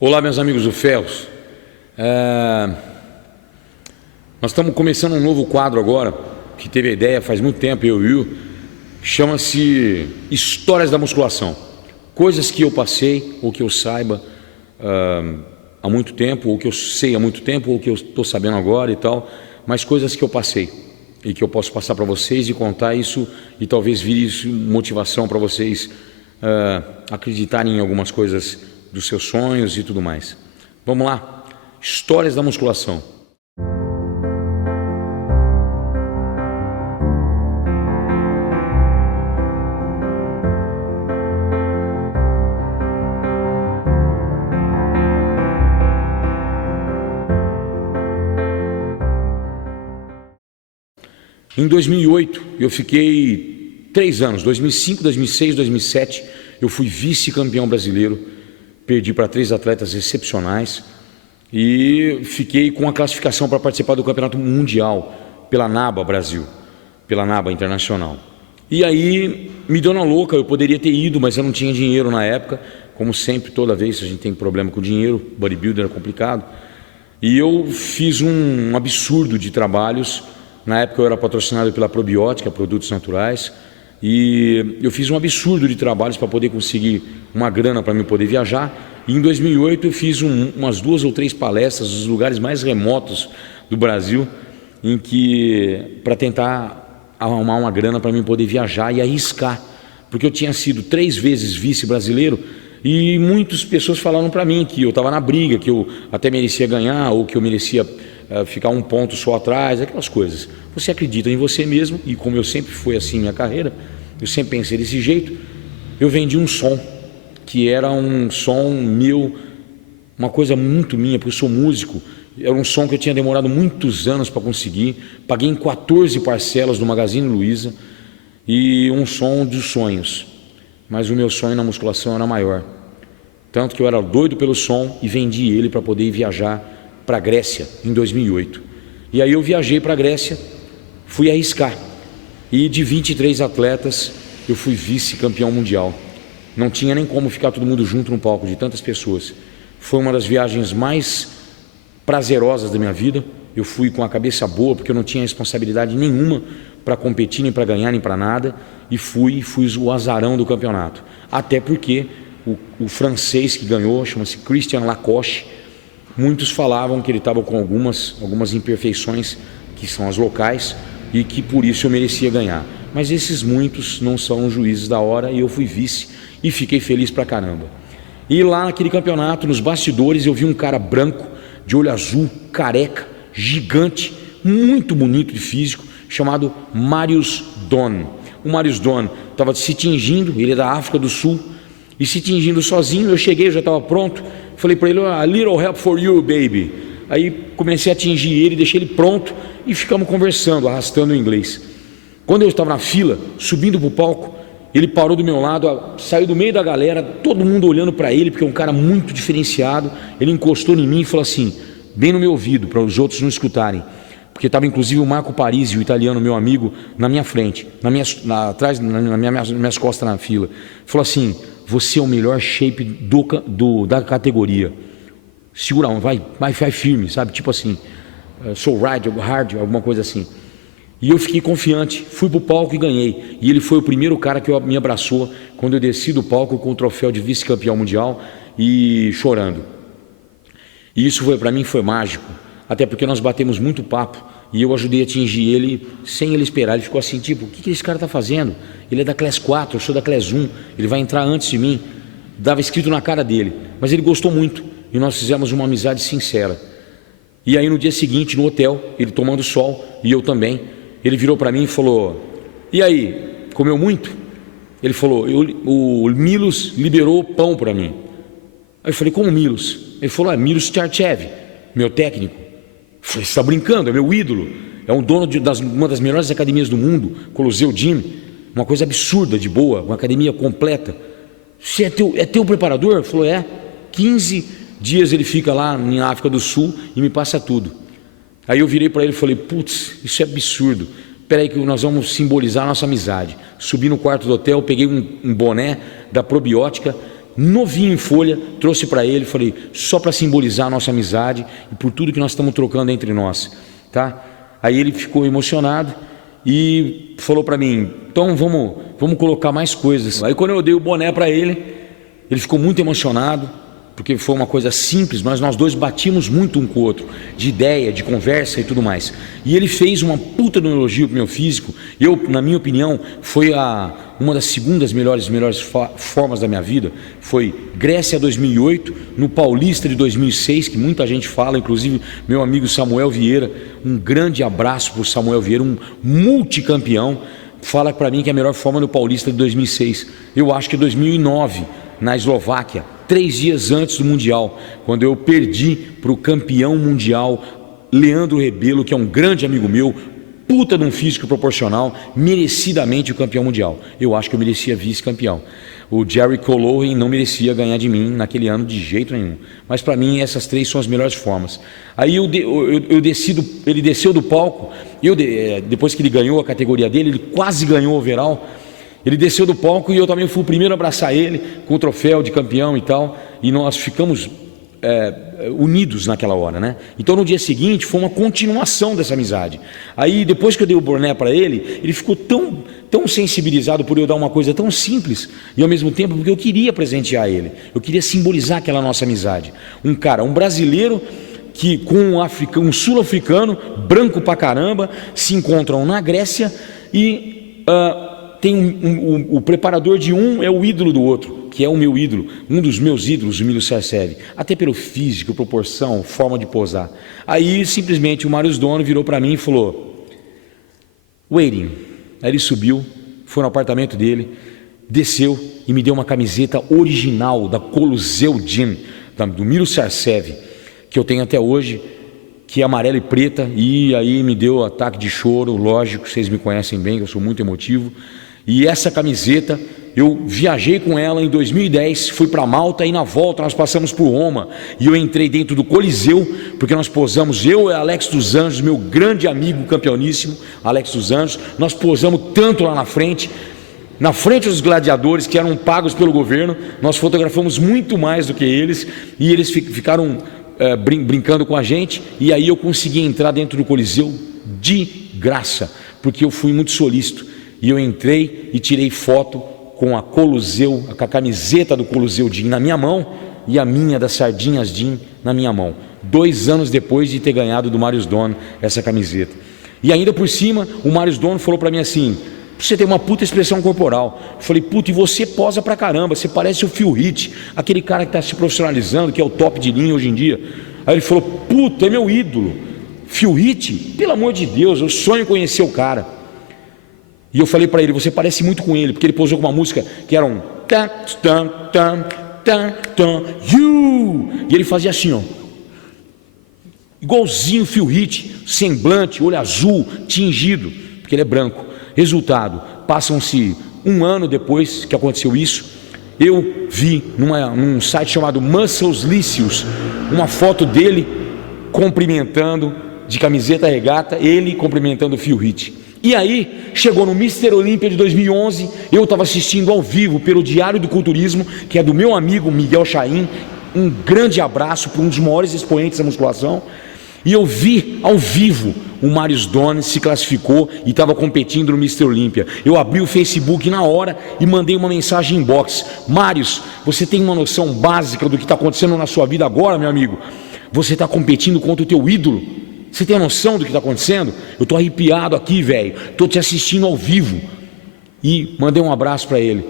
Olá, meus amigos do Ferros. Nós estamos começando um novo quadro agora, que teve a ideia faz muito tempo, eu e o chama-se Histórias da Musculação. Coisas que eu passei, ou que eu saiba há muito tempo, ou que eu sei há muito tempo, ou que eu estou sabendo agora e tal, mas coisas que eu passei e que eu posso passar para vocês e contar isso, e talvez vir isso motivação para vocês acreditarem em algumas coisas dos seus sonhos e tudo mais. Vamos lá, Histórias da Musculação. Em 2008, eu fiquei 3 anos, 2005, 2006, 2007, eu fui vice-campeão brasileiro, perdi para 3 atletas excepcionais e fiquei com a classificação para participar do campeonato mundial pela NABA Brasil, pela NABA Internacional. E aí me deu na louca, eu poderia ter ido, mas eu não tinha dinheiro na época, como sempre, toda vez a gente tem problema com dinheiro, bodybuilder é complicado, e eu fiz um absurdo de trabalhos. Na época eu era patrocinado pela Probiótica, Produtos Naturais, e eu fiz um absurdo de trabalhos para poder conseguir uma grana para mim poder viajar. E em 2008 eu fiz umas 2 ou 3 palestras nos lugares mais remotos do Brasil, para tentar arrumar uma grana para mim poder viajar e arriscar, porque eu tinha sido 3 vezes vice-brasileiro e muitas pessoas falaram para mim que eu estava na briga, que eu até merecia ganhar ou que eu merecia ficar um ponto só atrás, aquelas coisas. Você acredita em você mesmo, e como eu sempre fui assim minha carreira, eu sempre pensei desse jeito. Eu vendi um som, que era um som meu, uma coisa muito minha, porque eu sou músico. Era um som que eu tinha demorado muitos anos para conseguir, paguei em 14 parcelas do Magazine Luiza, e um som dos sonhos, mas o meu sonho na musculação era maior, tanto que eu era doido pelo som e vendi ele para poder viajar para a Grécia em 2008. E aí eu viajei para a Grécia, fui arriscar, e de 23 atletas eu fui vice-campeão mundial. Não tinha nem como ficar todo mundo junto no palco de tantas pessoas. Foi uma das viagens mais prazerosas da minha vida. Eu fui com a cabeça boa, porque eu não tinha responsabilidade nenhuma para competir, nem para ganhar, nem para nada, e fui o azarão do campeonato. Até porque o francês que ganhou, chama-se Christian Lacoste, muitos falavam que ele estava com algumas imperfeições, que são as locais, e que por isso eu merecia ganhar. Mas esses muitos não são juízes da hora, e eu fui vice e fiquei feliz pra caramba. E lá naquele campeonato, nos bastidores, eu vi um cara branco, de olho azul, careca, gigante, muito bonito de físico, chamado Marius Don. O Marius Don estava se tingindo, ele é da África do Sul, e se tingindo sozinho. Eu cheguei, eu já estava pronto, falei para ele: a little help for you, baby. Aí comecei a tingir ele, deixei ele pronto e ficamos conversando, arrastando o inglês. Quando eu estava na fila, subindo para o palco, ele parou do meu lado, saiu do meio da galera, todo mundo olhando para ele, porque é um cara muito diferenciado. Ele encostou em mim e falou assim, bem no meu ouvido, para os outros não escutarem, porque estava inclusive o Marco Parisi, o italiano, meu amigo, na minha frente, atrás, nas minhas costas na fila. Falou assim: você é o melhor shape da categoria. Segura, vai firme, sabe? Tipo assim, so hard, alguma coisa assim. E eu fiquei confiante, fui pro palco e ganhei. E ele foi o primeiro cara que me abraçou quando eu desci do palco com o troféu de vice-campeão mundial e chorando. E isso para mim foi mágico, até porque nós batemos muito papo e eu ajudei a atingir ele sem ele esperar. Ele ficou assim, tipo, o que esse cara está fazendo? Ele é da Class 4, eu sou da Class 1, ele vai entrar antes de mim. Dava escrito na cara dele, mas ele gostou muito e nós fizemos uma amizade sincera. E aí no dia seguinte, no hotel, ele tomando sol e eu também, ele virou para mim e falou: e aí, comeu muito? Ele falou: o Milos liberou pão para mim. Aí eu falei: como Milos? Ele falou: Milos Tcharchev, meu técnico. Eu falei: você está brincando, é meu ídolo, é um dono de uma das melhores academias do mundo, Colosseu Gym, uma coisa absurda de boa, uma academia completa. Você é teu preparador? Ele falou: é. 15 dias ele fica lá na África do Sul e me passa tudo. Aí eu virei para ele e falei: putz, isso é absurdo, peraí que nós vamos simbolizar a nossa amizade. Subi no quarto do hotel, peguei um boné da Probiótica novinho em folha, trouxe para ele, falei, só para simbolizar a nossa amizade e por tudo que nós estamos trocando entre nós, tá? Aí ele ficou emocionado e falou para mim, então vamos colocar mais coisas. Aí quando eu dei o boné para ele ficou muito emocionado, porque foi uma coisa simples, mas nós dois batimos muito um com o outro, de ideia, de conversa e tudo mais. E ele fez uma puta de um elogio pro meu físico. Na minha opinião, foi uma das segundas melhores formas da minha vida. Foi Grécia 2008, no Paulista de 2006, que muita gente fala, inclusive meu amigo Samuel Vieira, um grande abraço pro Samuel Vieira, um multicampeão, fala para mim que é a melhor forma no Paulista de 2006. Eu acho que 2009, na Eslováquia, 3 dias antes do Mundial, quando eu perdi para o campeão mundial Leandro Rebelo, que é um grande amigo meu, puta de um físico proporcional, merecidamente o campeão mundial. Eu acho que eu merecia vice-campeão. O Jerry Colohen não merecia ganhar de mim naquele ano de jeito nenhum. Mas para mim essas 3 são as melhores formas. Aí ele desceu do palco, depois que ele ganhou a categoria dele, ele quase ganhou o overall. Ele desceu do palco e eu também fui o primeiro a abraçar ele com o troféu de campeão e tal, e nós ficamos unidos naquela hora, né? Então no dia seguinte foi uma continuação dessa amizade. Aí depois que eu dei o boné para ele ficou tão sensibilizado por eu dar uma coisa tão simples e ao mesmo tempo porque eu queria presentear ele, eu queria simbolizar aquela nossa amizade. Um brasileiro que com um sul-africano, branco pra caramba, se encontram na Grécia e o preparador de um é o ídolo do outro, que é o meu ídolo, um dos meus ídolos, o Emílio Sarcevi, até pelo físico, proporção, forma de posar. Aí simplesmente o Marius Dono virou para mim e falou, waiting. Aí ele subiu, foi no apartamento dele, desceu e me deu uma camiseta original da Coluseu Gym, do Emílio Sarcevi, que eu tenho até hoje, que é amarela e preta, e aí me deu ataque de choro, lógico, vocês me conhecem bem, eu sou muito emotivo. E essa camiseta, eu viajei com ela em 2010, fui para Malta e na volta nós passamos por Roma. E eu entrei dentro do Coliseu, porque nós posamos, eu e Alex dos Anjos, meu grande amigo campeoníssimo, Alex dos Anjos, nós posamos tanto lá na frente dos gladiadores que eram pagos pelo governo, nós fotografamos muito mais do que eles, e eles ficaram brincando com a gente, e aí eu consegui entrar dentro do Coliseu de graça, porque eu fui muito solícito. E eu entrei e tirei foto com a Coluseu, com a camiseta do Coluseu Gym na minha mão e a minha das Sardinhas Gym na minha mão. 2 anos depois de ter ganhado do Marius Dono essa camiseta. E ainda por cima, o Marius Dono falou para mim assim, você tem uma puta expressão corporal. Eu falei, puta, e você posa pra caramba, você parece o Phil Heath, aquele cara que está se profissionalizando, que é o top de linha hoje em dia. Aí ele falou, puta, é meu ídolo. Phil Heath? Pelo amor de Deus, eu sonho em conhecer o cara. E eu falei para ele, você parece muito com ele, porque ele posou com uma música que era um you, e ele fazia assim, ó, igualzinho Phil Heath, semblante, olho azul, tingido, porque ele é branco. Resultado, passam-se 1 ano depois que aconteceu isso, eu vi num site chamado Muscles Lícios uma foto dele cumprimentando, de camiseta regata, ele cumprimentando o Phil Heath. E aí, chegou no Mr. Olímpia de 2011, eu estava assistindo ao vivo pelo Diário do Culturismo, que é do meu amigo Miguel Chaim, um grande abraço para um dos maiores expoentes da musculação, e eu vi ao vivo o Marius Dono se classificou e estava competindo no Mr. Olímpia. Eu abri o Facebook na hora e mandei uma mensagem inbox, Marius, você tem uma noção básica do que está acontecendo na sua vida agora, meu amigo? Você está competindo contra o teu ídolo? Você tem a noção do que está acontecendo? Eu estou arrepiado aqui, velho. Estou te assistindo ao vivo. E mandei um abraço para ele.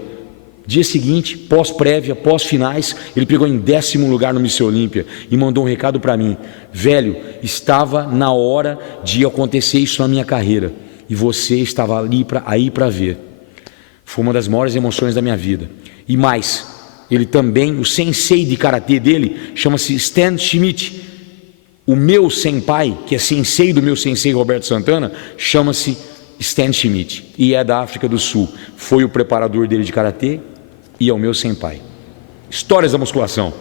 Dia seguinte, pós-prévia, pós-finais, ele pegou em 10º lugar no Miss Olímpia e mandou um recado para mim. Velho, estava na hora de acontecer isso na minha carreira. E você estava aí para ver. Foi uma das maiores emoções da minha vida. E mais, ele também, o sensei de karatê dele, chama-se Stan Schmidt. O meu senpai, que é sensei do meu sensei Roberto Santana, chama-se Stan Schmidt e é da África do Sul. Foi o preparador dele de karatê e é o meu senpai. Histórias da musculação.